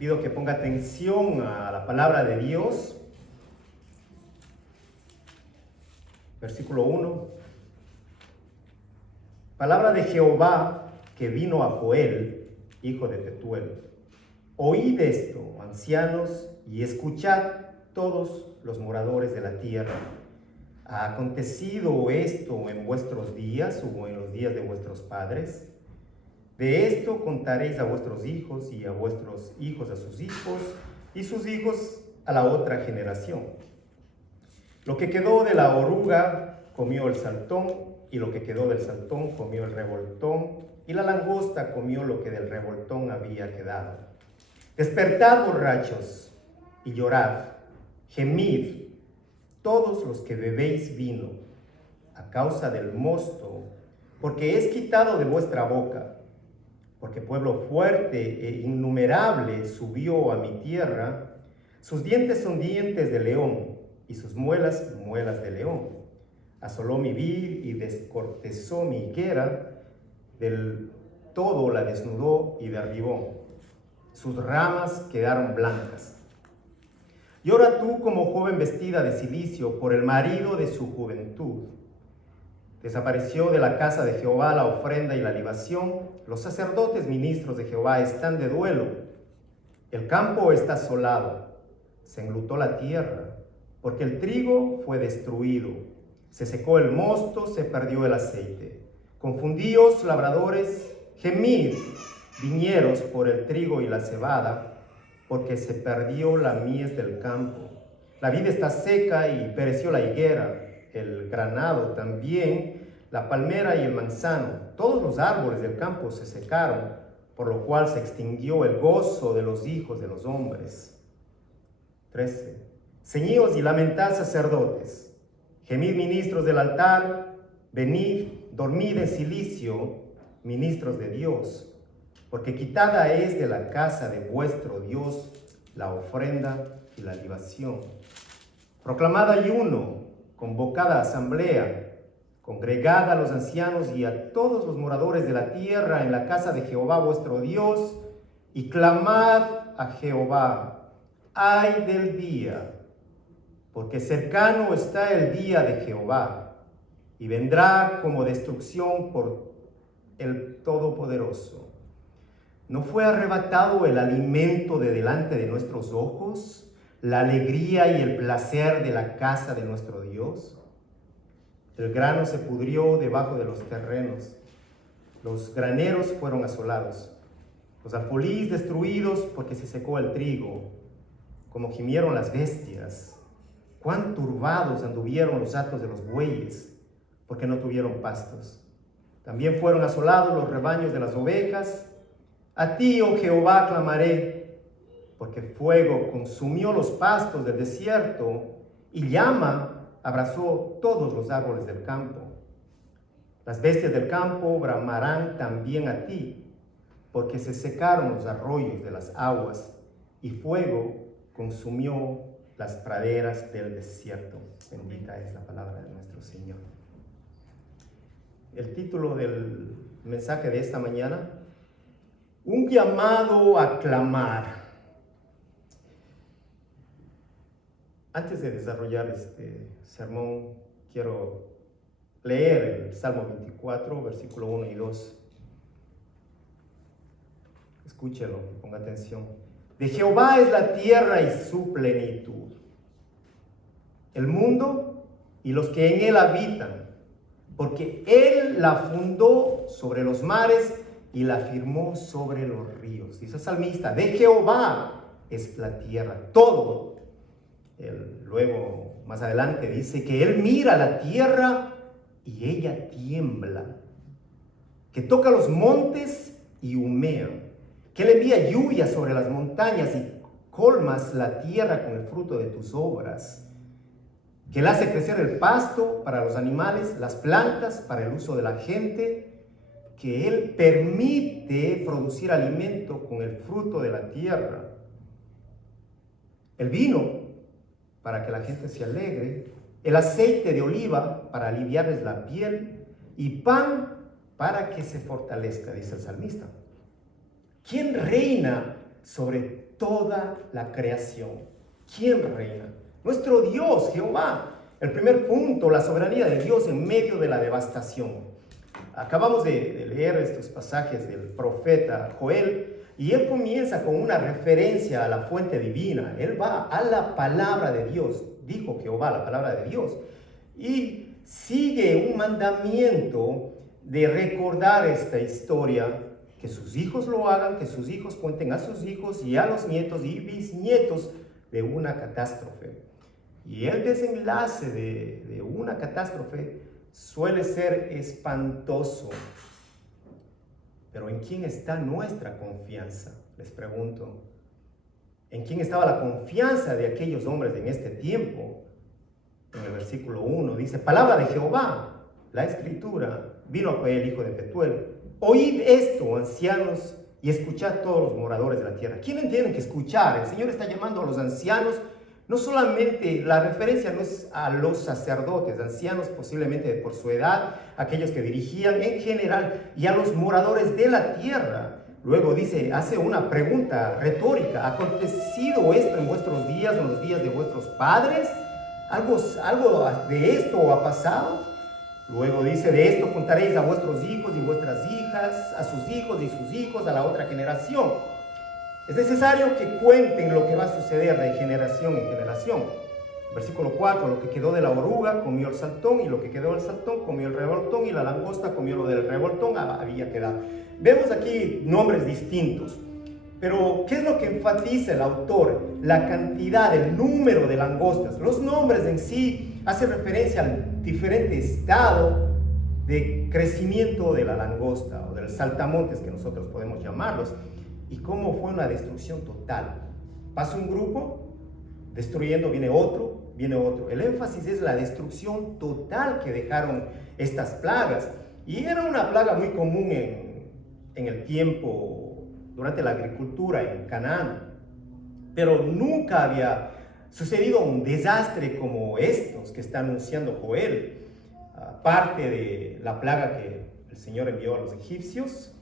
pido que ponga atención a la palabra de Dios. Versículo 1. Palabra de Jehová que vino a Joel, hijo de Petuel. Oíd esto, ancianos, y escuchad todos los moradores de la tierra. ¿Ha acontecido esto en vuestros días o en los días de vuestros padres? De esto contaréis a vuestros hijos y a vuestros hijos a sus hijos y sus hijos a la otra generación. Lo que quedó de la oruga comió el saltón, y lo que quedó del saltón comió el revoltón, y la langosta comió lo que del revoltón había quedado. Despertad, borrachos, y llorad, gemid, todos los que bebéis vino, a causa del mosto, porque es quitado de vuestra boca. Porque pueblo fuerte e innumerable subió a mi tierra, sus dientes son dientes de león, y sus muelas, muelas de león. Asoló mi vid y descortezó mi higuera, del todo la desnudó y derribó. Sus ramas quedaron blancas. Llora tú como joven vestida de cilicio por el marido de su juventud. Desapareció de la casa de Jehová la ofrenda y la libación. Los sacerdotes ministros de Jehová están de duelo. El campo está asolado. Se enlutó la tierra, porque el trigo fue destruido. Se secó el mosto, se perdió el aceite. Confundíos, labradores, gemid, viñeros, por el trigo y la cebada, porque se perdió la mies del campo. La vid está seca y pereció la higuera, el granado también, la palmera y el manzano. Todos los árboles del campo se secaron, por lo cual se extinguió el gozo de los hijos de los hombres. 13. Ceñíos y lamentad, sacerdotes. Gemid, ministros del altar. Venid, dormid en cilicio, ministros de Dios. Porque quitada es de la casa de vuestro Dios la ofrenda y la libación. Proclamad ayuno, convocada asamblea, congregad a los ancianos y a todos los moradores de la tierra en la casa de Jehová vuestro Dios, y clamad a Jehová. Ay del día, porque cercano está el día de Jehová, y vendrá como destrucción por el Todopoderoso. ¿No fue arrebatado el alimento de delante de nuestros ojos, la alegría y el placer de la casa de nuestro Dios? El grano se pudrió debajo de los terrenos, los graneros fueron asolados, los alfolís destruidos porque se secó el trigo, como gimieron las bestias. Cuán turbados anduvieron los hatos de los bueyes, porque no tuvieron pastos. También fueron asolados los rebaños de las ovejas. A ti, oh Jehová, clamaré, porque fuego consumió los pastos del desierto y llama abrazó todos los árboles del campo. Las bestias del campo bramarán también a ti, porque se secaron los arroyos de las aguas y fuego consumió las praderas del desierto. Bendita es la palabra de nuestro Señor. El título del mensaje de esta mañana: un llamado a clamar. Antes de desarrollar este sermón, quiero leer el Salmo 24, versículo 1 y 2. Escúchelo, ponga atención. De Jehová es la tierra y su plenitud, el mundo y los que en él habitan, porque él la fundó sobre los mares y la firmó sobre los ríos. Dice el salmista, de Jehová es la tierra, todo. Luego, más adelante, dice que él mira la tierra y ella tiembla, que toca los montes y humea, que él envía lluvia sobre las montañas y colmas la tierra con el fruto de tus obras, que él hace crecer el pasto para los animales, las plantas para el uso de la gente, que él permite producir alimento con el fruto de la tierra, el vino para que la gente se alegre, el aceite de oliva para aliviarles la piel y pan para que se fortalezca, dice el salmista. ¿Quién reina sobre toda la creación. ¿Quién reina? Nuestro Dios, Jehová. El primer punto, la soberanía de Dios en medio de la devastación. Acabamos de leer estos pasajes del profeta Joel y él comienza con una referencia a la fuente divina. Él va a la palabra de Dios, dijo Jehová, la palabra de Dios, y sigue un mandamiento de recordar esta historia, que sus hijos lo hagan, que sus hijos cuenten a sus hijos y a los nietos y bisnietos de una catástrofe. Y el desenlace de una catástrofe suele ser espantoso. Pero ¿en quién está nuestra confianza? Les pregunto. ¿En quién estaba la confianza de aquellos hombres en este tiempo? En el versículo 1 dice, palabra de Jehová, la escritura, vino a Joel, hijo de Petuel. Oíd esto, ancianos, y escuchad todos los moradores de la tierra. ¿Quiénes tienen que escuchar? El Señor está llamando a los ancianos. No solamente, la referencia no es a los sacerdotes, ancianos posiblemente por su edad, aquellos que dirigían en general, y a los moradores de la tierra. Luego dice, hace una pregunta retórica, ¿ha acontecido esto en vuestros días o en los días de vuestros padres? ¿Algo de esto ha pasado? Luego dice, de esto contaréis a vuestros hijos y vuestras hijas, a sus hijos y sus hijos, a la otra generación. Es necesario que cuenten lo que va a suceder de generación en generación. Versículo 4, lo que quedó de la oruga comió el saltón, y lo que quedó del saltón comió el revoltón, y la langosta comió lo del revoltón, había quedado. Vemos aquí nombres distintos, pero ¿qué es lo que enfatiza el autor? La cantidad, el número de langostas. Los nombres en sí hacen referencia al diferente estado de crecimiento de la langosta o del saltamontes, que nosotros podemos llamarlos. Y cómo fue una destrucción total. Pasa un grupo, destruyendo, viene otro, viene otro. El énfasis es la destrucción total que dejaron estas plagas. Y era una plaga muy común en el tiempo, durante la agricultura en Canaán. Pero nunca había sucedido un desastre como estos que está anunciando Joel. Parte de la plaga que el Señor envió a los egipcios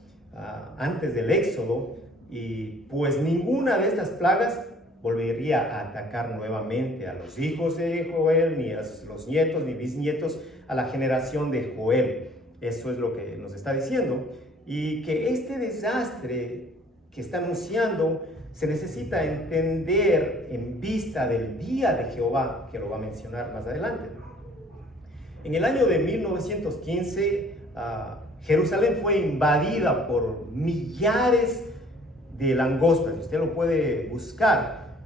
antes del Éxodo. Y pues ninguna de estas plagas volvería a atacar nuevamente a los hijos de Joel, ni a los nietos ni bisnietos, a la generación de Joel. Eso es lo que nos está diciendo. Y que este desastre que está anunciando se necesita entender en vista del día de Jehová, que lo va a mencionar más adelante. En el año de 1915, Jerusalén fue invadida por millares de langostas. Usted lo puede buscar.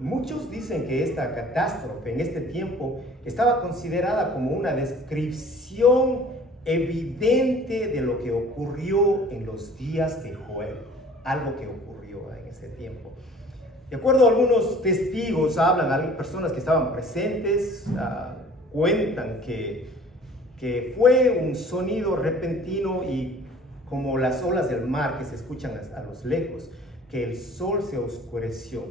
Muchos dicen que esta catástrofe en este tiempo estaba considerada como una descripción evidente de lo que ocurrió en los días de Joel, algo que ocurrió en ese tiempo. De acuerdo a algunos testigos, hablan personas que estaban presentes, cuentan que fue un sonido repentino y como las olas del mar que se escuchan a los lejos, que el sol se oscureció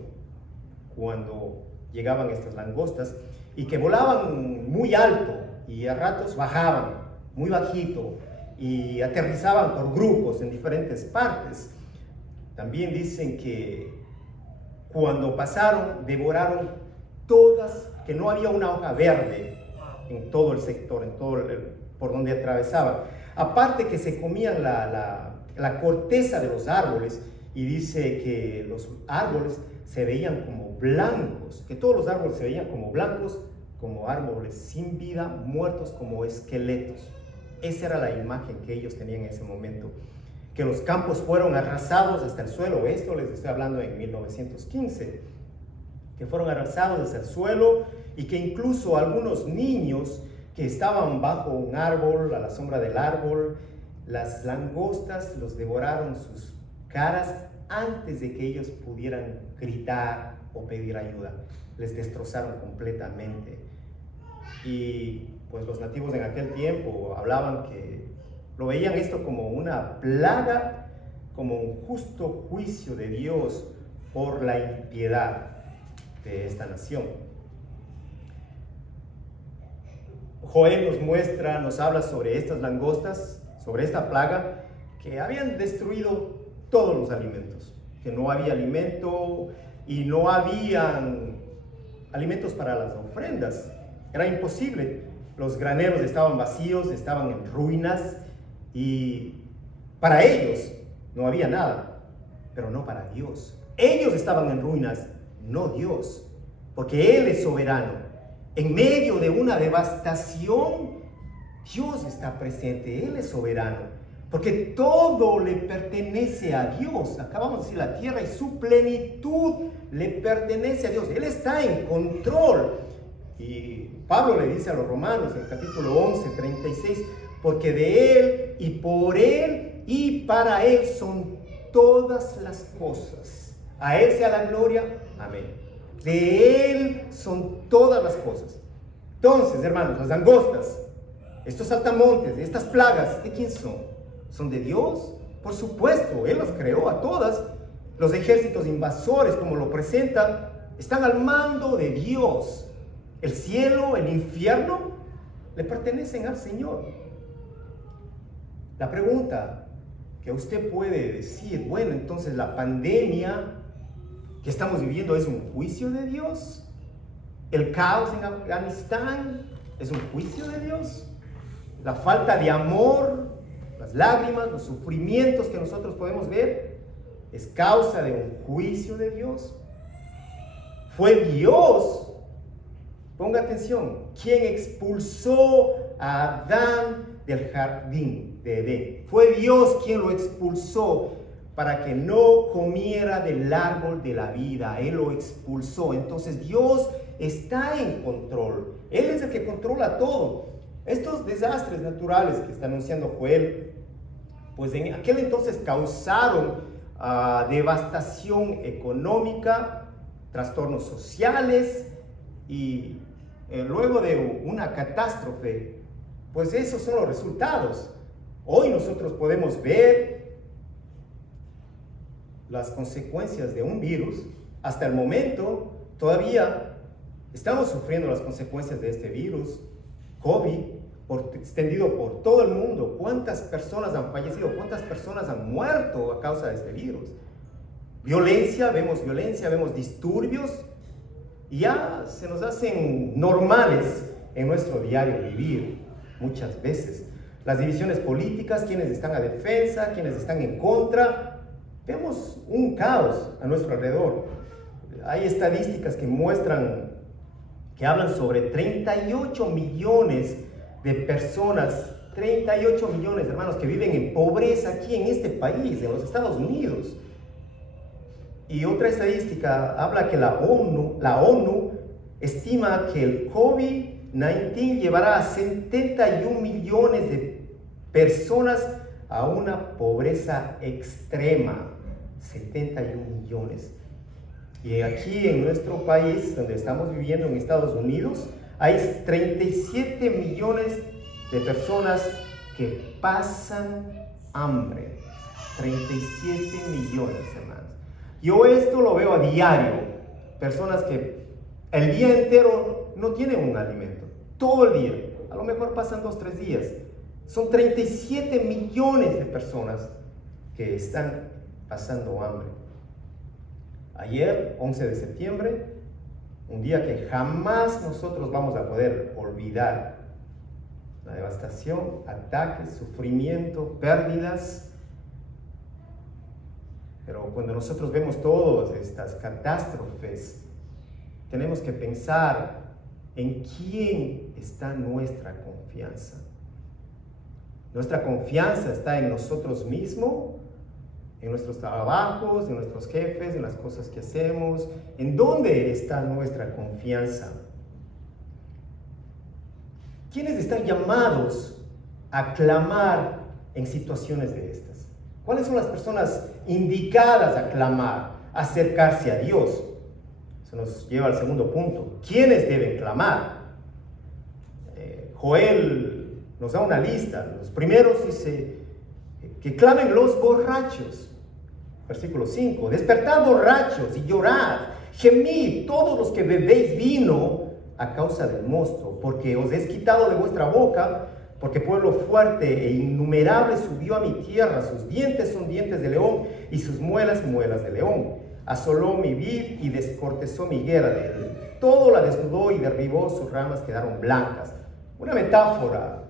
cuando llegaban estas langostas y que volaban muy alto y a ratos bajaban muy bajito y aterrizaban por grupos en diferentes partes. También dicen que cuando pasaron, devoraron todas, que no había una hoja verde en todo el sector, por donde atravesaban. Aparte que se comían la corteza de los árboles, y dice que los árboles se veían como blancos, que todos los árboles se veían como blancos, como árboles sin vida, muertos como esqueletos. Esa era la imagen que ellos tenían en ese momento. Que los campos fueron arrasados hasta el suelo. Esto les estoy hablando en 1915. Que fueron arrasados hasta el suelo y que incluso algunos niños que estaban bajo un árbol, a la sombra del árbol, las langostas los devoraron sus caras antes de que ellos pudieran gritar o pedir ayuda. Les destrozaron completamente. Y pues los nativos en aquel tiempo hablaban que lo veían esto como una plaga, como un justo juicio de Dios por la impiedad de esta nación. Joel nos muestra, nos habla sobre estas langostas, sobre esta plaga que habían destruido todos los alimentos. que no había alimento y no habían alimentos para las ofrendas. Era imposible. Los graneros estaban vacíos, estaban en ruinas y para ellos no había nada, pero no para Dios. Ellos estaban en ruinas, no Dios, porque Él es soberano. En medio de una devastación, Dios está presente, Él es soberano, porque todo le pertenece a Dios. Acabamos de decir, la tierra y su plenitud le pertenece a Dios. Él está en control. Y Pablo le dice a los romanos en el capítulo 11, 36, porque de Él y por Él y para Él son todas las cosas. A Él sea la gloria. Amén. De Él son todas las cosas. Entonces, hermanos, las langostas, estos saltamontes, estas plagas, ¿de quién son? ¿Son de Dios? Por supuesto, Él las creó a todas. Los ejércitos invasores, como lo presenta, están al mando de Dios. El cielo, el infierno, le pertenecen al Señor. La pregunta que usted puede decir, bueno, entonces la pandemia que estamos viviendo es un juicio de Dios. El caos en Afganistán es un juicio de Dios. La falta de amor, las lágrimas, los sufrimientos que nosotros podemos ver, es causa de un juicio de Dios. Fue Dios, ponga atención, quien expulsó a Adán del jardín de Edén. Fue Dios quien lo expulsó para que no comiera del árbol de la vida. Él lo expulsó. Entonces Dios está en control. Él es el que controla todo. Estos desastres naturales que está anunciando Joel, pues en aquel entonces causaron devastación económica, trastornos sociales y luego de una catástrofe, pues esos son los resultados. Hoy nosotros podemos ver las consecuencias de un virus. Hasta el momento todavía estamos sufriendo las consecuencias de este virus, COVID, extendido por todo el mundo. ¿Cuántas personas han fallecido? ¿Cuántas personas han muerto a causa de este virus? Violencia, vemos disturbios, y ya se nos hacen normales en nuestro diario vivir muchas veces. Las divisiones políticas, quienes están a defensa, quienes están en contra. Vemos un caos a nuestro alrededor. Hay estadísticas que muestran, que hablan sobre 38 millones de personas, 38 millones, hermanos, que viven en pobreza aquí en este país, en los Estados Unidos. Y otra estadística habla que la ONU estima que el COVID-19 llevará a 71 millones de personas a una pobreza extrema. 71 millones. Y aquí en nuestro país, donde estamos viviendo en Estados Unidos, hay 37 millones de personas que pasan hambre. 37 millones, hermanos. Yo esto lo veo a diario. Personas que el día entero no tienen un alimento. Todo el día. A lo mejor pasan 2 o 3 días. Son 37 millones de personas que están pasando hambre. Ayer, 11 de septiembre, un día que jamás nosotros vamos a poder olvidar. La devastación, ataques, sufrimiento, pérdidas. Pero cuando nosotros vemos todas estas catástrofes, tenemos que pensar en quién está nuestra confianza. Nuestra confianza está en nosotros mismos, en nuestros trabajos, en nuestros jefes, en las cosas que hacemos. ¿En dónde está nuestra confianza? ¿Quiénes están llamados a clamar en situaciones de estas? ¿Cuáles son las personas indicadas a clamar, a acercarse a Dios? Eso nos lleva al segundo punto. ¿Quiénes deben clamar? Joel nos da una lista. Los primeros dice que clamen los borrachos. Versículo 5. Despertad borrachos y llorad, gemid todos los que bebéis vino a causa del mosto, porque os es quitado de vuestra boca porque pueblo fuerte e innumerable subió a mi tierra, sus dientes son dientes de león y sus muelas muelas de león. Asoló mi vid y descortezó mi higuera de él. Todo la desnudó y derribó, sus ramas quedaron blancas. Una metáfora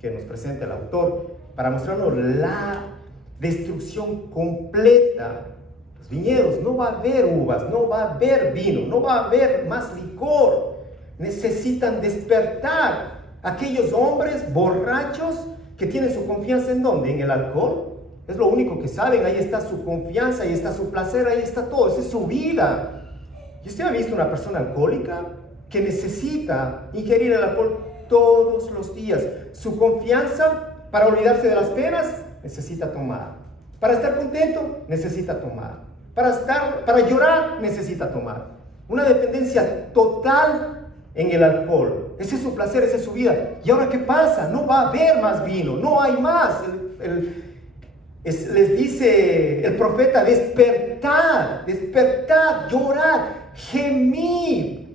que nos presenta el autor para mostrarnos la destrucción completa. Los viñedos, no va a haber uvas, no va a haber vino, no va a haber más licor. Necesitan despertar aquellos hombres borrachos que tienen su confianza ¿en dónde? En el alcohol. Es lo único que saben, ahí está su confianza, ahí está su placer, ahí está todo, esa es su vida. ¿Y usted ha visto una persona alcohólica que necesita ingerir el alcohol todos los días? Su confianza para olvidarse de las penas, necesita tomar. Para estar contento, necesita tomar. Para llorar, necesita tomar. Una dependencia total en el alcohol. Ese es su placer, esa es su vida. ¿Y ahora qué pasa? No va a haber más vino, no hay más. Les dice el profeta, despertad, despertad, llorad, gemid.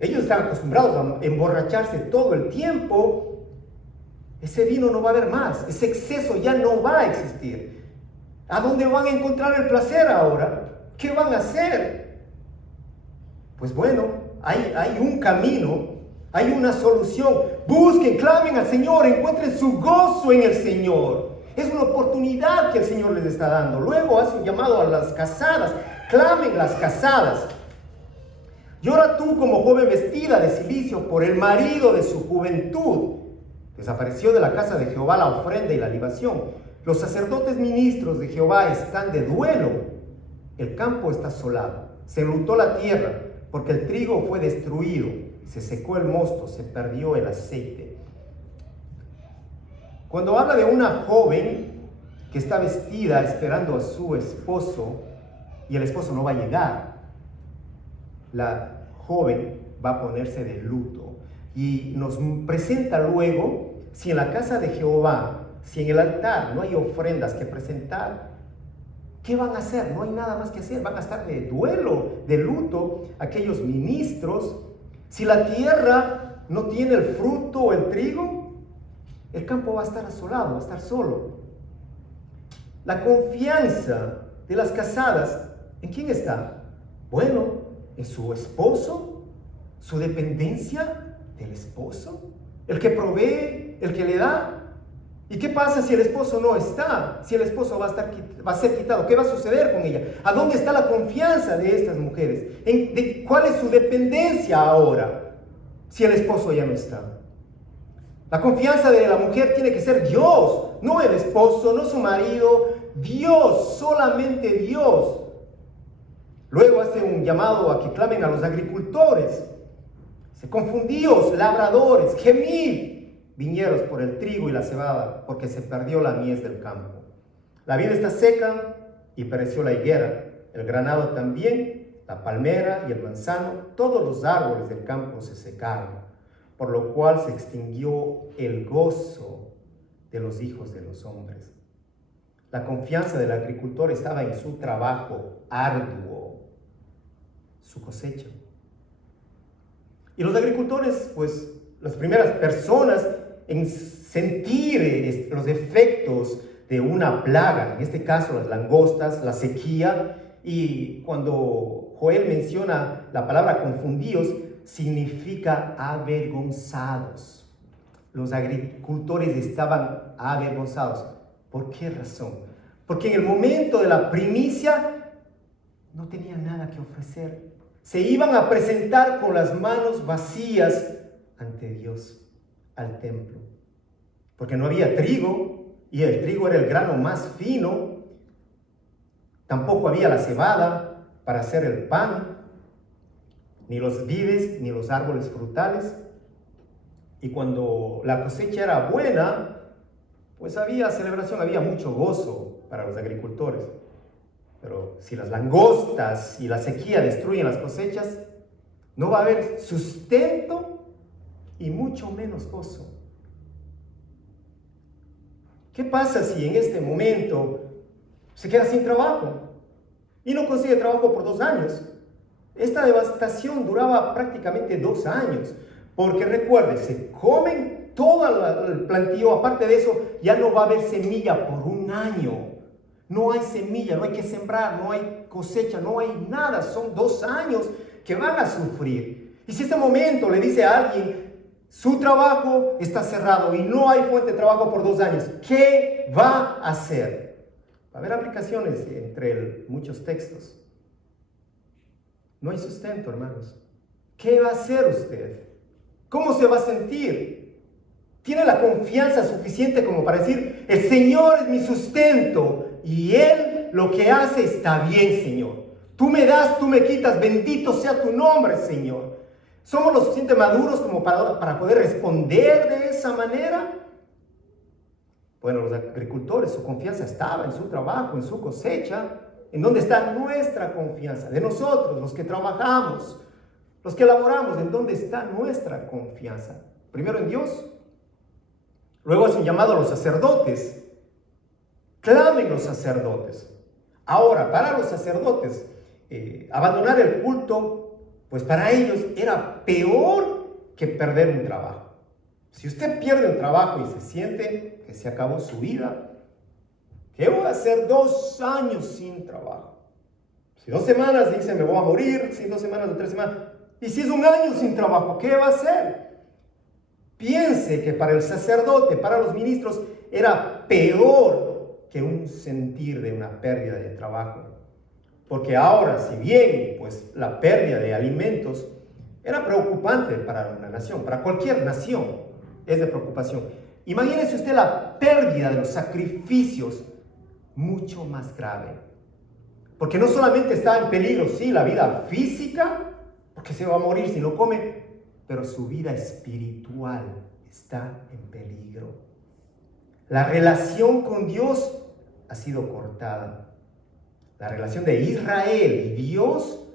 Ellos están acostumbrados a emborracharse todo el tiempo. Ese vino no va a haber más, ese exceso ya no va a existir. ¿A dónde van a encontrar el placer ahora? ¿Qué van a hacer? Pues bueno, hay un camino, hay una solución. Busquen, clamen al Señor, encuentren su gozo en el Señor. Es una oportunidad que el Señor les está dando. Luego hace un llamado a las casadas. Clamen las casadas. Llora tú como joven vestida de cilicio por el marido de su juventud. Desapareció de la casa de Jehová la ofrenda y la libación. Los sacerdotes ministros de Jehová están de duelo. El campo está asolado. Se enlutó la tierra porque el trigo fue destruido. Se secó el mosto, se perdió el aceite. Cuando habla de una joven que está vestida esperando a su esposo y el esposo no va a llegar, la joven va a ponerse de luto. Y nos presenta luego, si en la casa de Jehová, si en el altar no hay ofrendas que presentar, ¿qué van a hacer? No hay nada más que hacer. Van a estar de duelo, de luto, aquellos ministros. Si la tierra no tiene el fruto o el trigo, el campo va a estar asolado, va a estar solo. La confianza de las casadas, ¿en quién está? Bueno, en su esposo, su dependencia del esposo, el que provee, el que le da. ¿Y qué pasa si el esposo no está? Si el esposo va a ser quitado, ¿qué va a suceder con ella? ¿A dónde está la confianza de estas mujeres? ¿Cuál es su dependencia ahora? Si el esposo ya no está. La confianza de la mujer tiene que ser Dios, no el esposo, no su marido, Dios, solamente Dios. Luego hace un llamado a que clamen a los agricultores. Se confundíos, labradores, gemid, viñeros por el trigo y la cebada, porque se perdió la mies del campo. La vid está seca y pereció la higuera, el granado también, la palmera y el manzano, todos los árboles del campo se secaron, por lo cual se extinguió el gozo de los hijos de los hombres. La confianza del agricultor estaba en su trabajo arduo, su cosecha. Y los agricultores, pues, las primeras personas en sentir los efectos de una plaga, en este caso las langostas, la sequía, y cuando Joel menciona la palabra confundidos, significa avergonzados. Los agricultores estaban avergonzados. ¿Por qué razón? Porque en el momento de la primicia no tenían nada que ofrecer. Se iban a presentar con las manos vacías ante Dios, al templo. Porque no había trigo, y el trigo era el grano más fino. Tampoco había la cebada para hacer el pan, ni los vides, ni los árboles frutales. Y cuando la cosecha era buena, pues había celebración, había mucho gozo para los agricultores. Pero si las langostas y la sequía destruyen las cosechas, no va a haber sustento y mucho menos gozo. ¿Qué pasa si en este momento se queda sin trabajo y no consigue trabajo por 2 años? Esta devastación duraba prácticamente 2 años, porque recuerde, se comen todo el plantío. Aparte de eso, ya no va a haber semilla por un año. No hay semilla, no hay que sembrar, no hay cosecha, no hay nada. Son 2 años que van a sufrir. Y si este momento le dice a alguien, su trabajo está cerrado y no hay fuente de trabajo por 2 años, ¿qué va a hacer? Va a haber aplicaciones entre muchos textos. No hay sustento, hermanos. ¿Qué va a hacer usted? ¿Cómo se va a sentir? ¿Tiene la confianza suficiente como para decir, el Señor es mi sustento y Él lo que hace está bien, Señor? Tú me das, tú me quitas, bendito sea tu nombre, Señor. ¿Somos lo suficiente maduros como para poder responder de esa manera? Bueno, los agricultores, su confianza estaba en su trabajo, en su cosecha. ¿En dónde está nuestra confianza? De nosotros, los que trabajamos, los que laboramos, ¿en dónde está nuestra confianza? Primero en Dios. Luego es un llamado a los sacerdotes. Clamen los sacerdotes. Ahora, para los sacerdotes, abandonar el culto, pues para ellos era peor que perder un trabajo. Si usted pierde un trabajo y se siente que se acabó su vida, ¿qué voy a hacer 2 años sin trabajo? Si 2 semanas dice me voy a morir, si 2 semanas o 3 semanas, y si es 1 año sin trabajo, ¿qué va a hacer? Piense que para el sacerdote, para los ministros, era peor que un sentir de una pérdida de trabajo. Porque ahora, si bien pues, la pérdida de alimentos era preocupante para una nación, para cualquier nación es de preocupación. Imagínese usted la pérdida de los sacrificios, mucho más grave. Porque no solamente está en peligro, sí, la vida física, porque se va a morir si no come, pero su vida espiritual está en peligro. La relación con Dios ha sido cortada. La relación de Israel y Dios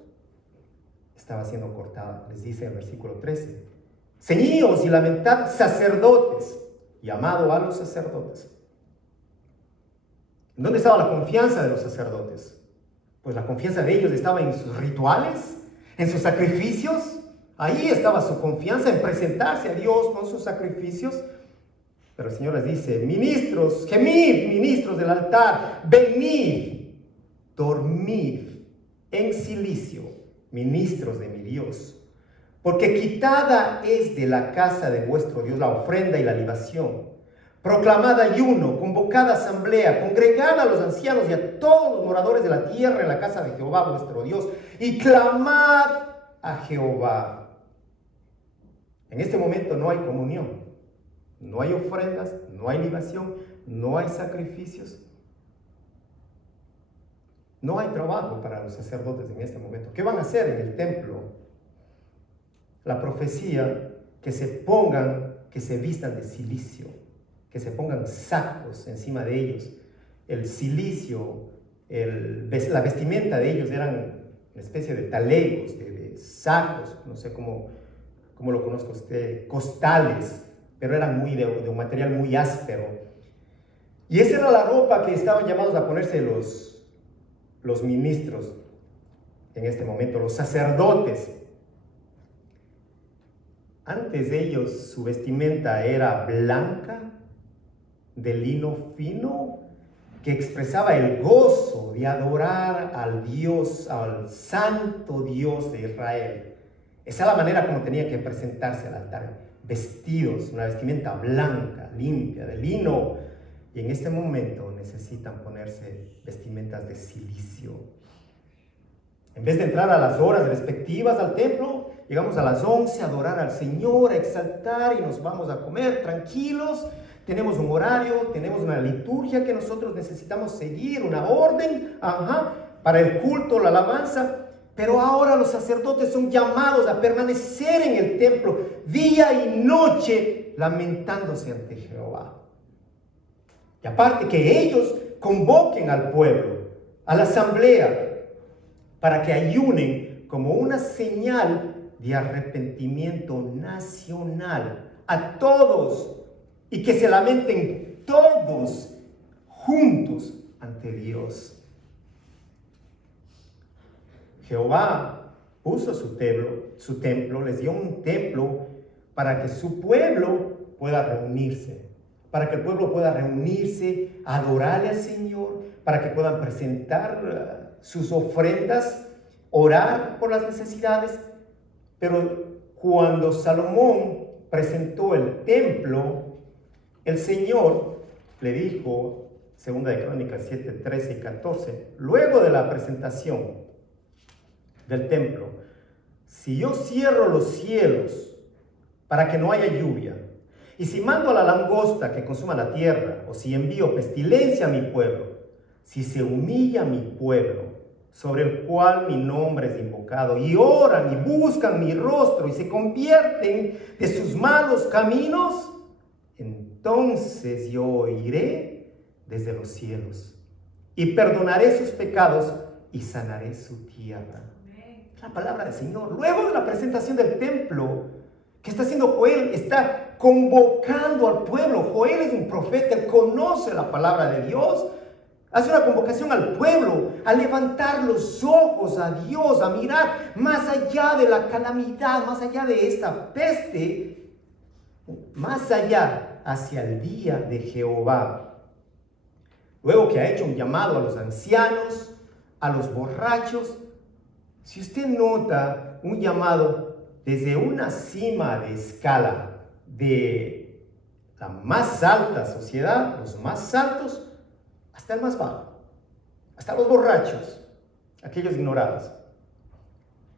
estaba siendo cortada. Les dice el versículo 13. Ceñíos y lamentad, sacerdotes, llamado a los sacerdotes. ¿Dónde estaba la confianza de los sacerdotes? Pues la confianza de ellos estaba en sus rituales, en sus sacrificios. Ahí estaba su confianza en presentarse a Dios con sus sacrificios. Pero el Señor les dice, ministros, gemid, ministros del altar, venid, dormid en silicio, ministros de mi Dios. Porque quitada es de la casa de vuestro Dios la ofrenda y la libación. Proclamad ayuno, convocad asamblea, congregad a los ancianos y a todos los moradores de la tierra en la casa de Jehová vuestro Dios, y clamad a Jehová. En este momento no hay comunión, no hay ofrendas, no hay libación, no hay sacrificios. No hay trabajo para los sacerdotes en este momento. ¿Qué van a hacer en el templo? La profecía, que se pongan, que se vistan de cilicio, que se pongan sacos encima de ellos. El cilicio, la vestimenta de ellos eran una especie de talegos, de sacos, no sé cómo lo conozco usted, costales, pero eran de un material muy áspero. Y esa era la ropa que estaban llamados a ponerse los ministros en este momento, los sacerdotes. Antes de ellos su vestimenta era blanca, de lino fino, que expresaba el gozo de adorar al Dios, al santo Dios de Israel. Esa es la manera como tenía que presentarse al altar, vestidos, una vestimenta blanca, limpia, de lino. Y en este momento necesitan ponerse vestimentas de cilicio. En vez de entrar a las horas respectivas al templo, llegamos a las 11 a adorar al Señor, a exaltar y nos vamos a comer tranquilos. Tenemos un horario, tenemos una liturgia que nosotros necesitamos seguir, una orden, para el culto, la alabanza. Pero ahora los sacerdotes son llamados a permanecer en el templo día y noche, lamentándose ante Jehová. Y aparte que ellos convoquen al pueblo, a la asamblea, para que ayunen como una señal de arrepentimiento nacional a todos y que se lamenten todos juntos ante Dios. Jehová puso su templo, les dio un templo para que su pueblo pueda reunirse, adorarle al Señor, para que puedan presentar sus ofrendas, orar por las necesidades. Pero cuando Salomón presentó el templo, el Señor le dijo, 2 de Crónicas 7, 13 y 14, luego de la presentación del templo: si yo cierro los cielos para que no haya lluvia, y si mando a la langosta que consuma la tierra, o si envío pestilencia a mi pueblo, si se humilla mi pueblo, sobre el cual mi nombre es invocado, y oran y buscan mi rostro, y se convierten de sus malos caminos, entonces yo oiré desde los cielos, y perdonaré sus pecados, y sanaré su tierra. La palabra del Señor. Luego de la presentación del templo, ¿qué está haciendo Joel? Está convocando al pueblo. Joel es un profeta, él conoce la palabra de Dios. Hace una convocación al pueblo a levantar los ojos a Dios, a mirar más allá de la calamidad, más allá de esta peste, más allá, hacia el día de Jehová. Luego que ha hecho un llamado a los ancianos, a los borrachos, si usted nota un llamado desde una cima de escala de la más alta sociedad, los más altos, hasta el más bajo, hasta los borrachos, aquellos ignorados,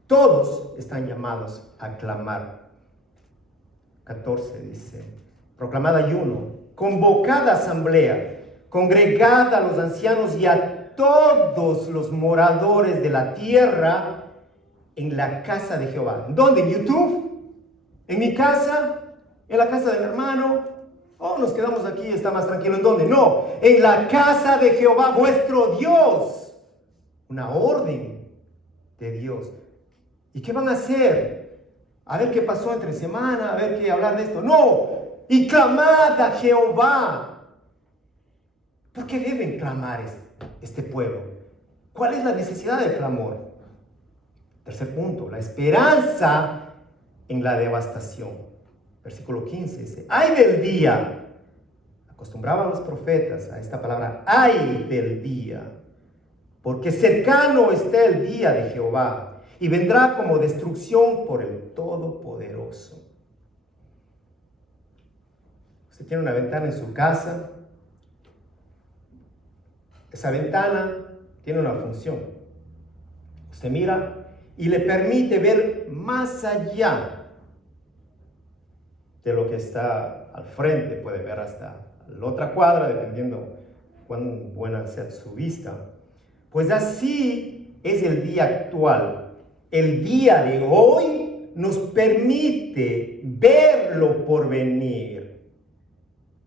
todos están llamados a clamar. 14 dice: proclamad ayuno, convocad asamblea, congregad a los ancianos y a todos los moradores de la tierra en la casa de Jehová. ¿Dónde? ¿En YouTube? ¿En mi casa? ¿En la casa de mi hermano? Oh, nos quedamos aquí, está más tranquilo. ¿En dónde? No, en la casa de Jehová vuestro Dios. Una orden de Dios. ¿Y qué van a hacer? A ver qué pasó entre semana, a ver qué hablar de esto. No, y clamad a Jehová. ¿Por qué deben clamar este pueblo? ¿Cuál es la necesidad del clamor? Tercer punto, la esperanza en la devastación. Versículo 15 dice: ay del día. Acostumbraban los profetas a esta palabra, ay del día, porque cercano está el día de Jehová, y vendrá como destrucción por el Todopoderoso. Usted tiene una ventana en su casa. Esa ventana tiene una función. Usted mira y le permite ver más allá de lo que está al frente. Puede ver hasta la otra cuadra, dependiendo cuán buena sea su vista. Pues así es el día actual. El día de hoy nos permite verlo por venir.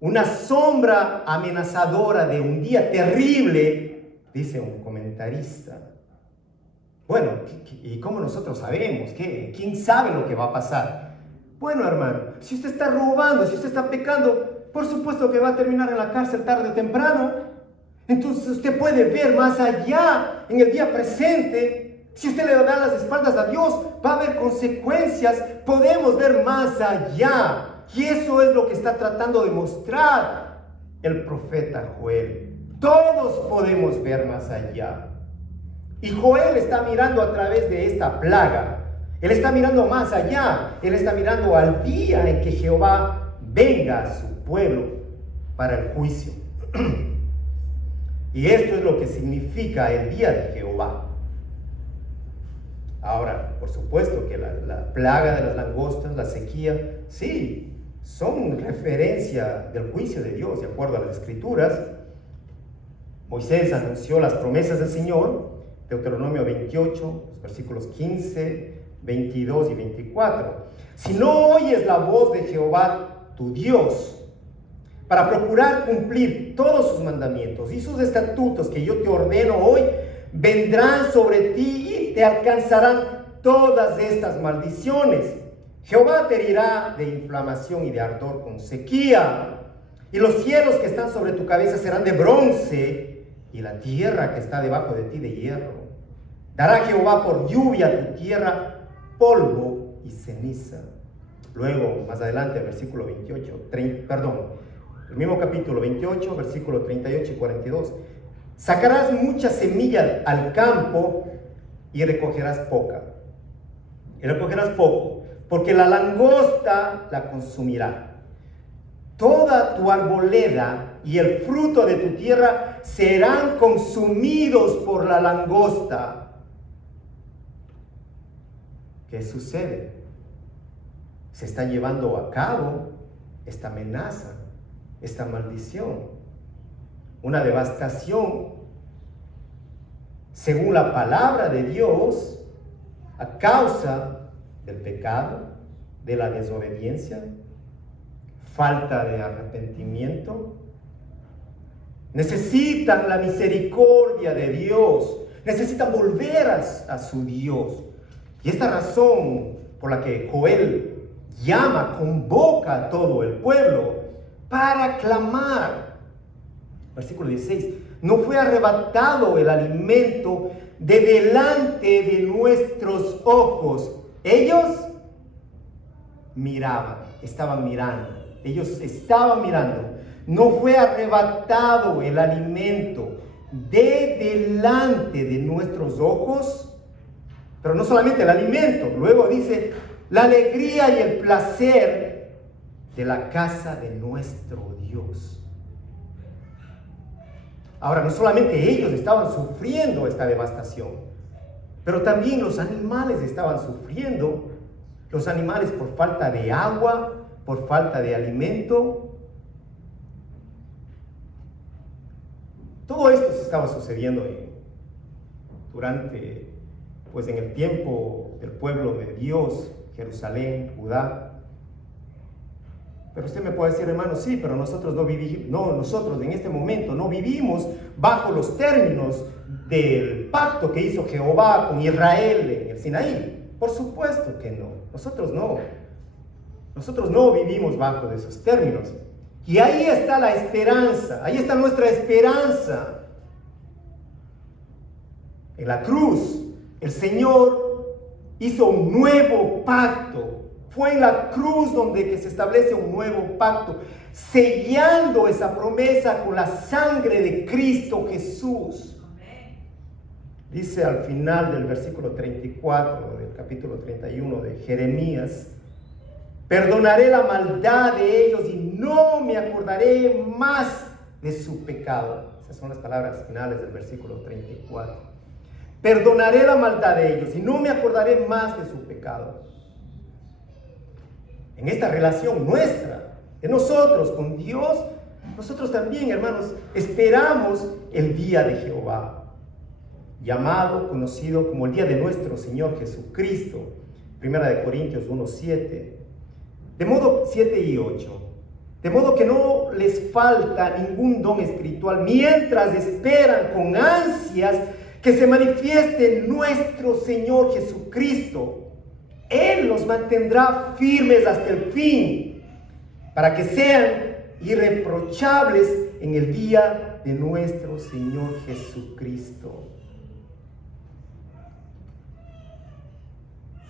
Una sombra amenazadora de un día terrible, dice un comentarista. Bueno, ¿y cómo nosotros sabemos? ¿Quién sabe lo que va a pasar? Bueno, hermano, si usted está robando, si usted está pecando, por supuesto que va a terminar en la cárcel tarde o temprano. Entonces usted puede ver más allá, en el día presente. Si usted le da las espaldas a Dios, va a haber consecuencias. Podemos ver más allá. Y eso es lo que está tratando de mostrar el profeta Joel. Todos podemos ver más allá. Y Joel está mirando a través de esta plaga. Él está mirando más allá. Él está mirando al día en que Jehová venga a su pueblo para el juicio. Y esto es lo que significa el día de Jehová. Ahora, por supuesto que la plaga de las langostas, la sequía, sí, son referencia del juicio de Dios, de acuerdo a las Escrituras. Moisés anunció las promesas del Señor, Deuteronomio 28, versículos 15, 22 y 24. Si no oyes la voz de Jehová, tu Dios, para procurar cumplir todos sus mandamientos y sus estatutos que yo te ordeno hoy, vendrán sobre ti y te alcanzarán todas estas maldiciones. Jehová te herirá de inflamación y de ardor con sequía, y los cielos que están sobre tu cabeza serán de bronce, y la tierra que está debajo de ti de hierro. Dará Jehová por lluvia a tu tierra polvo y ceniza. Luego, más adelante, versículo 28, el mismo capítulo 28, versículo 38 y 42. Sacarás mucha semilla al campo y recogerás poca. Y recogerás poco, porque la langosta la consumirá. Toda tu arboleda y el fruto de tu tierra serán consumidos por la langosta. ¿Qué sucede? Se está llevando a cabo esta amenaza, esta maldición, una devastación según la palabra de Dios a causa del pecado, de la desobediencia, falta de arrepentimiento. Necesitan la misericordia de Dios, necesitan volver a su Dios. Y esta razón por la que Joel llama, convoca a todo el pueblo para clamar. Versículo 16. No fue arrebatado el alimento de delante de nuestros ojos. Ellos miraban, estaban mirando. Ellos estaban mirando. No fue arrebatado el alimento de delante de nuestros ojos. Pero no solamente el alimento. Luego dice, la alegría y el placer de la casa de nuestro Dios. Ahora, no solamente ellos estaban sufriendo esta devastación, pero también los animales estaban sufriendo. Los animales por falta de agua, por falta de alimento. Todo esto se estaba sucediendo en el tiempo del pueblo de Dios, Jerusalén, Judá. Pero usted me puede decir, hermano, sí, pero nosotros nosotros en este momento no vivimos bajo los términos del pacto que hizo Jehová con Israel en el Sinaí. Por supuesto que no. Nosotros no vivimos bajo de esos términos. Y ahí está la esperanza, ahí está nuestra esperanza. En la cruz, el Señor hizo un nuevo pacto. Fue en la cruz donde se establece un nuevo pacto, sellando esa promesa con la sangre de Cristo Jesús. Dice al final del versículo 34 del capítulo 31 de Jeremías: perdonaré la maldad de ellos y no me acordaré más de su pecado. Esas son las palabras finales del versículo 34. Perdonaré la maldad de ellos y no me acordaré más de su pecado. En esta relación nuestra, de nosotros con Dios, nosotros también, hermanos, esperamos el día de Jehová, llamado, conocido como el día de nuestro Señor Jesucristo. 1 Corintios 1:7. De modo 7 y 8. De modo que no les falta ningún don espiritual mientras esperan con ansias que se manifieste nuestro Señor Jesucristo. Él los mantendrá firmes hasta el fin, para que sean irreprochables en el día de nuestro Señor Jesucristo.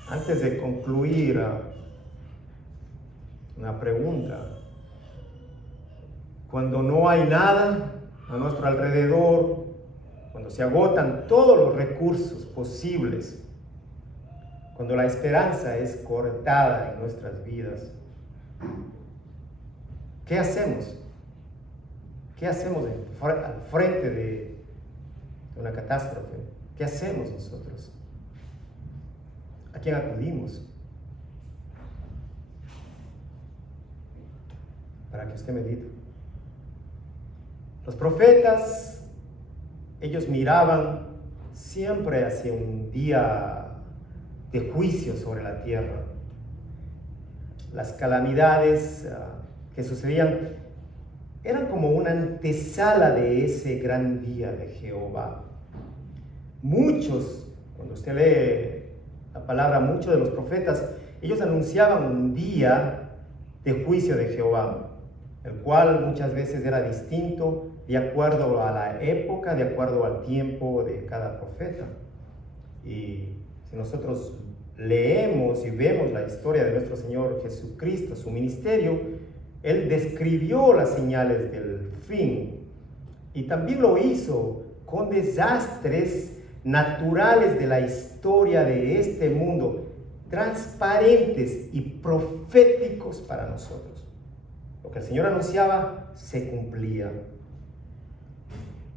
Antes de concluir, una pregunta. Cuando no hay nada a nuestro alrededor, cuando se agotan todos los recursos posibles, cuando la esperanza es cortada en nuestras vidas, ¿qué hacemos? ¿Qué hacemos al frente de una catástrofe? ¿Qué hacemos nosotros? ¿A quién acudimos? Para que usted medite. Los profetas, ellos miraban siempre hacia un día de juicio sobre la tierra. Las calamidades que sucedían eran como una antesala de ese gran día de Jehová. Muchos, cuando usted lee la palabra, muchos de los profetas, ellos anunciaban un día de juicio de Jehová, el cual muchas veces era distinto de acuerdo a la época, de acuerdo al tiempo de cada profeta. Y si nosotros leemos y vemos la historia de nuestro Señor Jesucristo, su ministerio, Él describió las señales del fin y también lo hizo con desastres naturales de la historia de este mundo, transparentes y proféticos para nosotros. Lo que el Señor anunciaba se cumplía.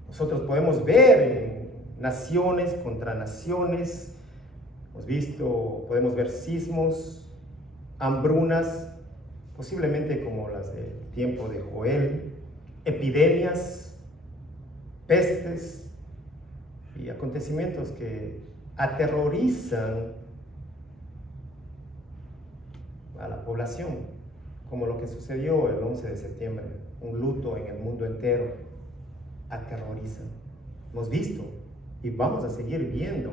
Nosotros podemos ver en naciones contra naciones, podemos ver sismos, hambrunas, posiblemente como las del tiempo de Joel, epidemias, pestes y acontecimientos que aterrorizan a la población, como lo que sucedió el 11 de septiembre, un luto en el mundo entero, aterrorizan. Hemos visto y vamos a seguir viendo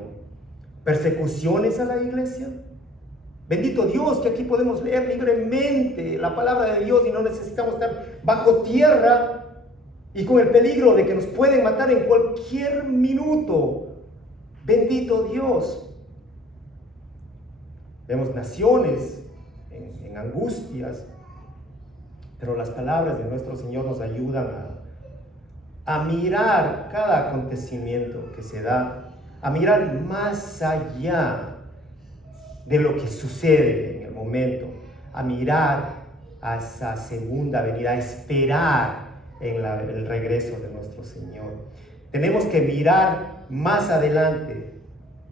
persecuciones a la iglesia. Bendito Dios que aquí podemos leer libremente la palabra de Dios y no necesitamos estar bajo tierra y con el peligro de que nos pueden matar en cualquier minuto. Bendito Dios. Vemos naciones en angustias, pero las palabras de nuestro Señor nos ayudan a mirar cada acontecimiento que se da, a mirar más allá de lo que sucede en el momento, a mirar a esa segunda venida, a esperar en el regreso de nuestro Señor. Tenemos que mirar más adelante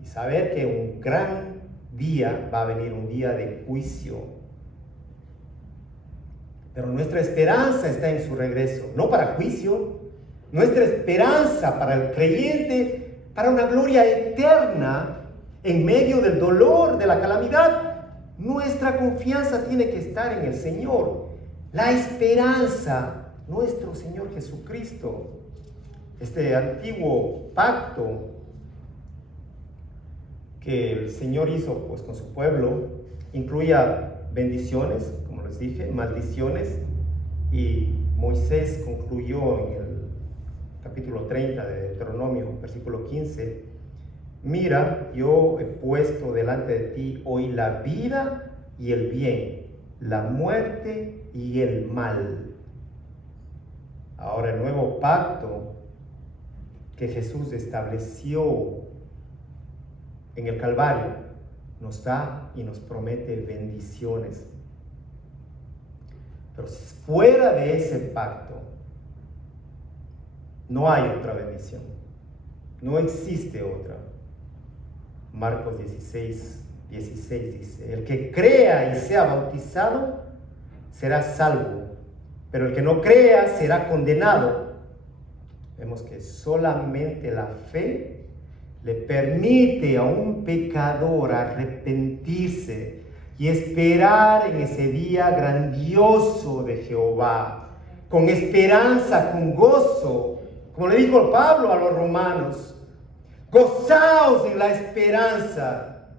y saber que un gran día va a venir, un día de juicio. Pero nuestra esperanza está en su regreso, no para juicio. Nuestra esperanza para el creyente, para una gloria eterna en medio del dolor, de la calamidad. Nuestra confianza tiene que estar en el Señor. La esperanza, nuestro Señor Jesucristo. Este antiguo pacto que el Señor hizo pues con su pueblo incluía bendiciones, como les dije, maldiciones, y Moisés concluyó en el capítulo 30 de Deuteronomio, versículo 15: mira, yo he puesto delante de ti hoy la vida y el bien, la muerte y el mal. Ahora el nuevo pacto que Jesús estableció en el Calvario nos da y nos promete bendiciones. Pero fuera de ese pacto no hay otra bendición, no existe otra. Marcos 16 dice: el que crea y sea bautizado será salvo, pero el que no crea será condenado. Vemos que solamente la fe le permite a un pecador arrepentirse y esperar en ese día grandioso de Jehová, con esperanza, con gozo, como le dijo Pablo a los romanos: gozaos en la esperanza.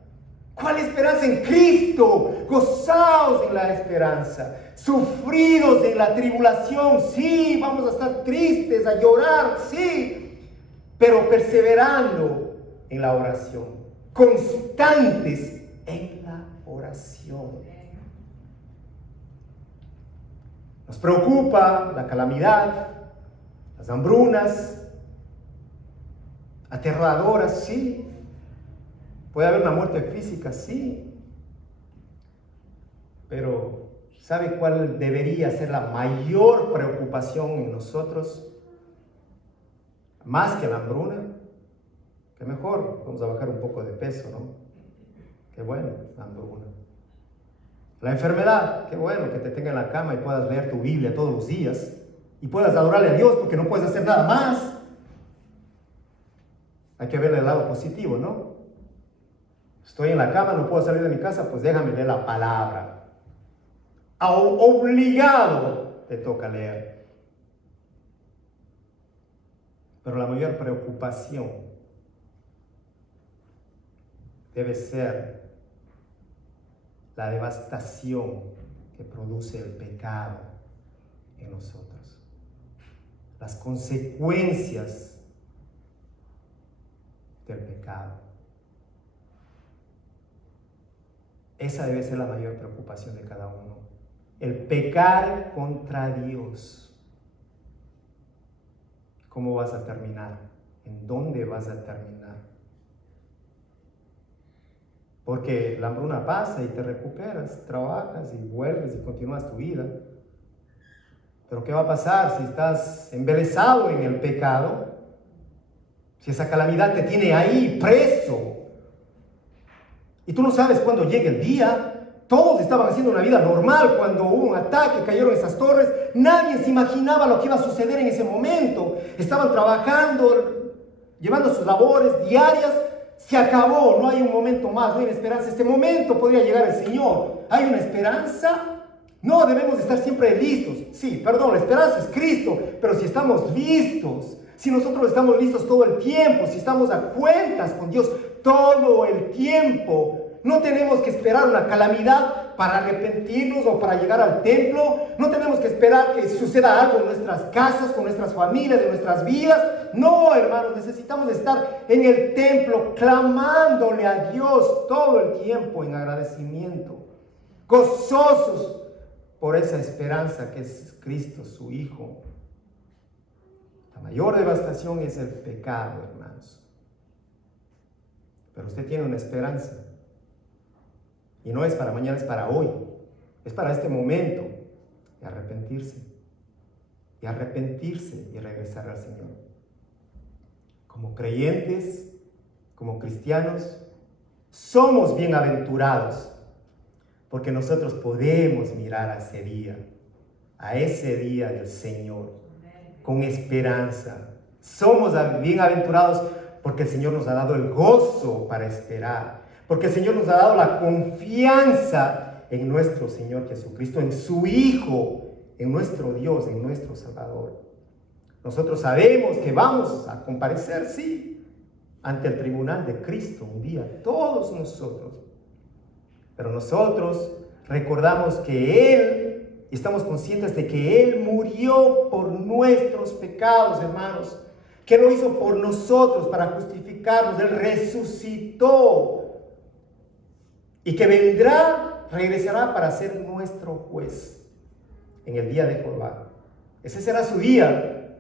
¿Cuál esperanza? En Cristo. Gozaos en la esperanza. Sufridos en la tribulación, sí, vamos a estar tristes, a llorar, sí, pero perseverando en la oración, constantes en la oración. Nos preocupa la calamidad, las hambrunas, aterradoras, sí. Puede haber una muerte física, sí. Pero ¿sabe cuál debería ser la mayor preocupación en nosotros? Más que la hambruna, que mejor, vamos a bajar un poco de peso, ¿no? Qué bueno, la hambruna. La enfermedad, qué bueno que te tenga en la cama y puedas leer tu Biblia todos los días y puedas adorarle a Dios porque no puedes hacer nada más. Hay que ver el lado positivo, ¿no? Estoy en la cama, no puedo salir de mi casa, pues déjame leer la palabra. Obligado te toca leer. Pero la mayor preocupación debe ser la devastación que produce el pecado en nosotros. Las consecuencias del pecado. Esa debe ser la mayor preocupación de cada uno. El pecar contra Dios. ¿Cómo vas a terminar? ¿En dónde vas a terminar? Porque la hambruna pasa y te recuperas, trabajas y vuelves y continúas tu vida. Pero ¿qué va a pasar si estás embelesado en el pecado? Si esa calamidad te tiene ahí preso y tú no sabes cuándo llegue el día. Todos estaban haciendo una vida normal cuando hubo un ataque, cayeron esas torres. Nadie se imaginaba lo que iba a suceder en ese momento. Estaban trabajando, llevando sus labores diarias. Se acabó, no hay un momento más, no hay una esperanza. Este momento podría llegar el Señor. ¿Hay una esperanza? No, debemos estar siempre listos. Sí, perdón, la esperanza es Cristo, pero si estamos listos, si nosotros estamos listos todo el tiempo, si estamos a cuentas con Dios todo el tiempo, no tenemos que esperar una calamidad para arrepentirnos o para llegar al templo. No tenemos que esperar que suceda algo en nuestras casas, con nuestras familias, en nuestras vidas. No, hermanos, necesitamos estar en el templo clamándole a Dios todo el tiempo en agradecimiento, gozosos por esa esperanza que es Cristo, su Hijo. La mayor devastación es el pecado, hermanos. Pero usted tiene una esperanza. Y no es para mañana, es para hoy. Es para este momento de arrepentirse. Y arrepentirse y regresar al Señor. Como creyentes, como cristianos, somos bienaventurados. Porque nosotros podemos mirar a ese día del Señor, con esperanza. Somos bienaventurados porque el Señor nos ha dado el gozo para esperar. Porque el Señor nos ha dado la confianza en nuestro Señor Jesucristo, en su Hijo, en nuestro Dios, en nuestro Salvador. Nosotros sabemos que vamos a comparecer, sí, ante el tribunal de Cristo un día, todos nosotros. Pero nosotros recordamos que Él, y estamos conscientes de que Él murió por nuestros pecados, hermanos, que lo hizo por nosotros para justificarnos. Él resucitó y que regresará para ser nuestro juez en el día de Jehová. Ese será su día.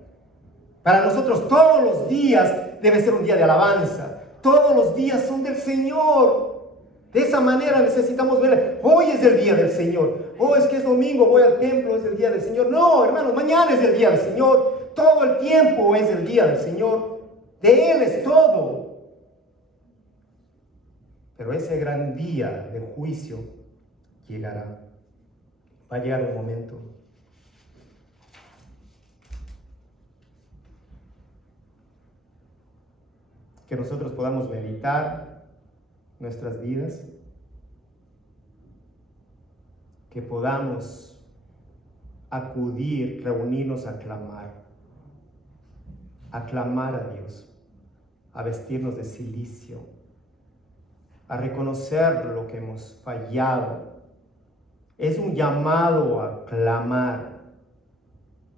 Para nosotros todos los días debe ser un día de alabanza. Todos los días son del Señor. De esa manera necesitamos ver, hoy es el día del Señor. Oh, es que es domingo, voy al templo, es el día del Señor. No, hermanos, mañana es el día del Señor. Todo el tiempo es el día del Señor. De Él es todo. Pero ese gran día de juicio llegará. Va a llegar un momento que nosotros podamos meditar nuestras vidas, que podamos acudir, reunirnos a clamar a Dios, a vestirnos de cilicio, a reconocer lo que hemos fallado. Es un llamado a clamar,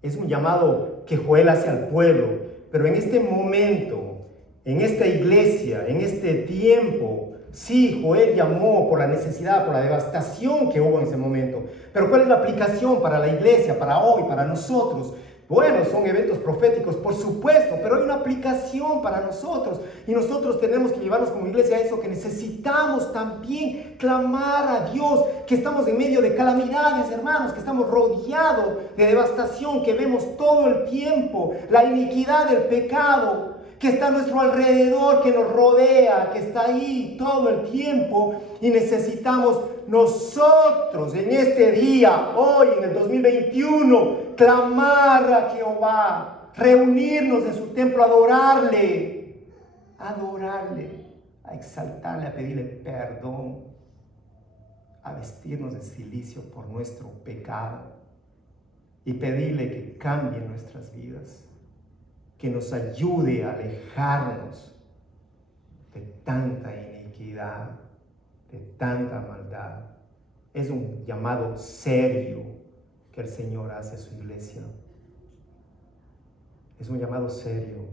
es un llamado que Joel hace al pueblo, pero en este momento, en esta iglesia, en este tiempo, sí, Joel llamó por la necesidad, por la devastación que hubo en ese momento. Pero ¿cuál es la aplicación para la iglesia, para hoy, para nosotros? Bueno, son eventos proféticos, por supuesto, pero hay una aplicación para nosotros. Y nosotros tenemos que llevarnos como iglesia a eso, que necesitamos también clamar a Dios, que estamos en medio de calamidades, hermanos, que estamos rodeados de devastación, que vemos todo el tiempo, la iniquidad del pecado que está a nuestro alrededor, que nos rodea, que está ahí todo el tiempo, y necesitamos nosotros en este día, hoy en el 2021, clamar a Jehová, reunirnos en su templo, adorarle, a exaltarle, a pedirle perdón, a vestirnos de cilicio por nuestro pecado y pedirle que cambie nuestras vidas, que nos ayude a alejarnos de tanta iniquidad, de tanta maldad. Es un llamado serio que el Señor hace a su iglesia. Es un llamado serio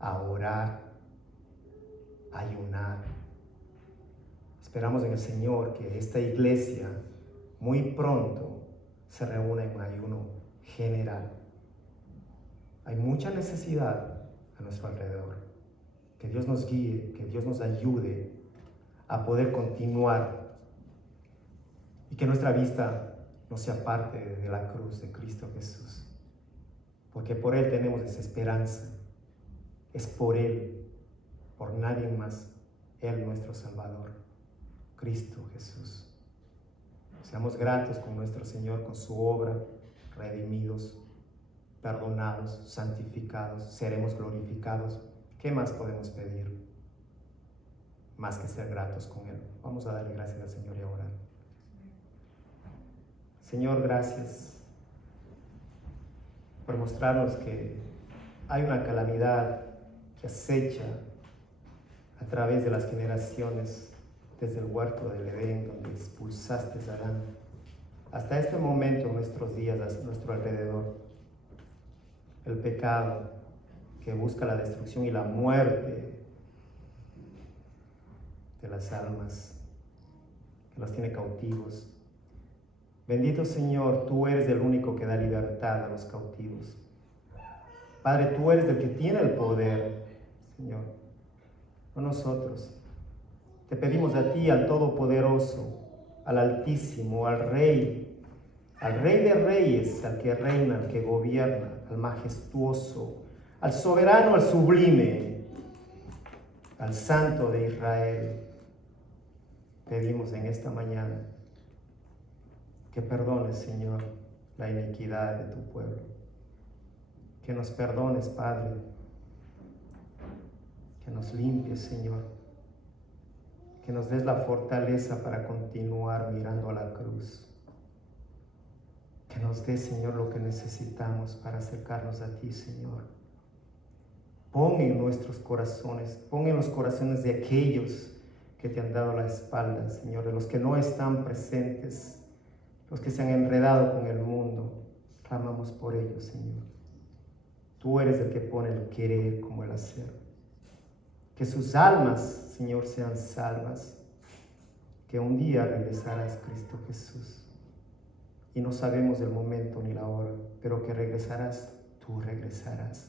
a orar, a ayunar. Es Esperamos en el Señor que esta iglesia muy pronto se reúna en ayuno general. Hay mucha necesidad a nuestro alrededor. Que Dios nos guíe, que Dios nos ayude a poder continuar y que nuestra vista no se aparte de la cruz de Cristo Jesús. Porque por Él tenemos esa esperanza. Es por Él, por nadie más, Él nuestro Salvador, Cristo Jesús. Seamos gratos con nuestro Señor, con su obra, redimidos, perdonados, santificados, seremos glorificados. ¿Qué más podemos pedir? Más que ser gratos con Él. Vamos a darle gracias al Señor y a orar. Señor, gracias por mostrarnos que hay una calamidad que acecha a través de las generaciones, desde el huerto del Edén, donde expulsaste a Adán, hasta este momento en nuestros días, a nuestro alrededor. El pecado que busca la destrucción y la muerte de las almas, que los tiene cautivos. Bendito Señor, tú eres el único que da libertad a los cautivos. Padre, tú eres el que tiene el poder, Señor, no nosotros. Te pedimos a ti, al Todopoderoso, al Altísimo, al Rey de Reyes, al que reina, al que gobierna, al majestuoso, al soberano, al sublime, al Santo de Israel. Pedimos en esta mañana que perdones, Señor, la iniquidad de tu pueblo. Que nos perdones, Padre. Que nos limpies, Señor. Que nos des la fortaleza para continuar mirando a la cruz. Que nos des, Señor, lo que necesitamos para acercarnos a ti, Señor. Pon en nuestros corazones, pon en los corazones de aquellos que te han dado la espalda, Señor, de los que no están presentes, los que se han enredado con el mundo. Clamamos por ellos, Señor. Tú eres el que pone el querer como el hacer. Que sus almas, Señor, sean salvas. Que un día regresarás, Cristo Jesús. Y no sabemos el momento ni la hora, pero que regresarás, tú regresarás.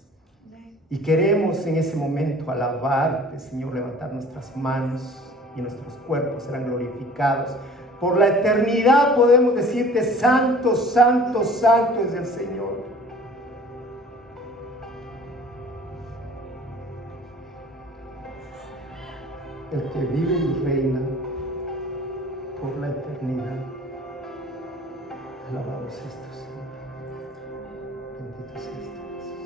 Y queremos en ese momento alabarte, Señor, levantar nuestras manos y nuestros cuerpos serán glorificados. Por la eternidad podemos decirte, santo, santo, santo es el Señor. El que vive y reina por la eternidad. Alabamos esto, Señor. Bendito seas tú, Jesús.